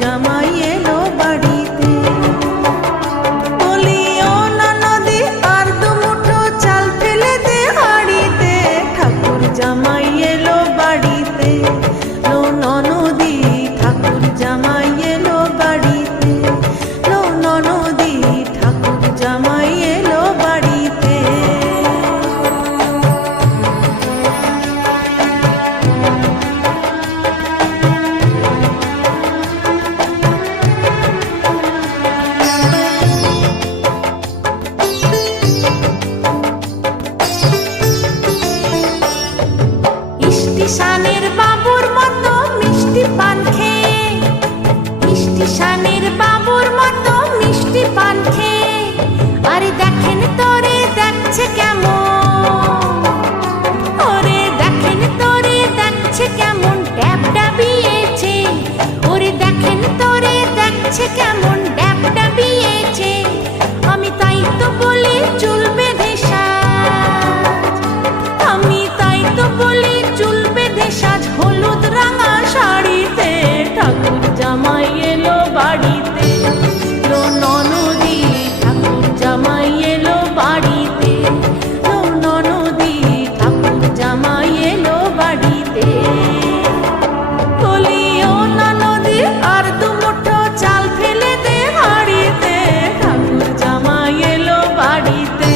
জামাই এলো বাড়িতে। বলি ও ননদি আর দুমুঠো চাল ফেলে দে হাঁড়িতে, ঠাকুর জামাই এলো বাড়িতে। লো ননদি ঠাকুর জামাই এলো বাড়িতে, লো ননদি ঠাকুর জামাই এলো বাড়িতে। স্টেশনের বাবুর মতো মিষ্টি পান খেয়ে, স্টেশনের বাবুর মতো মিষ্টি পান খেয়ে, আরে দেখেন তোরে দেখছে কেমন, ওরে দেখেন তোরে দেখছে কেমন ড্যাব ডাবিয়েছে, ওরে দেখেন তোরে দেখছে কেমন ড্যাব ডাবিয়েছে। আমি তাই তো বলি চুল বেঁধে সাজ, আমি তাই তো বলি চুল বেঁধে সাজ হলুদ রাঙা শাড়িতে, ঠাকুর জামাই এলো বাড়িতে। লো ননদি ঠাকুর জামাই এলো বাড়িতে, লো ননদি ঠাকুর জামাই এলো বাড়িতে। বলি ও ননদি আর দুমুঠো চাল ফেলে দে হাঁড়িতে, ঠাকুর জামাই এলো বাড়িতে।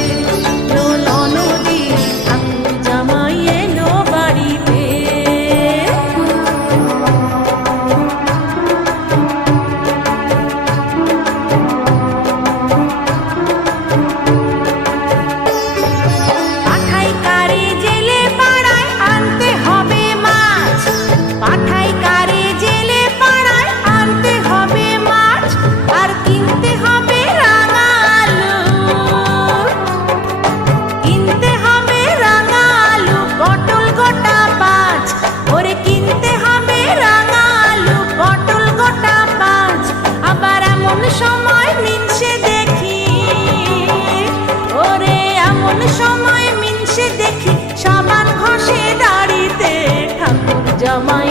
লো ননদি ঠাকুর জামাই এলো বাড়িতে। পাঠাই কারে জেলে পাড়ায় আনতে হবে মাছ, পাঠাই কারে জেলে পাড়ায় আনতে হবে মাছ, আর কিনতে হবে রাঙা আলু, কিনতে হবে রাঙা আলু পটল গোটা 5, ওরে কিনতে হবে রাঙা আলু পটল গোটা 5। আবার এমন সময় মিনসে দেখি, ওরে এমন সময় মিনসে দেখি সাবান ঘষে দাড়িতে, ঠাকুর জামাই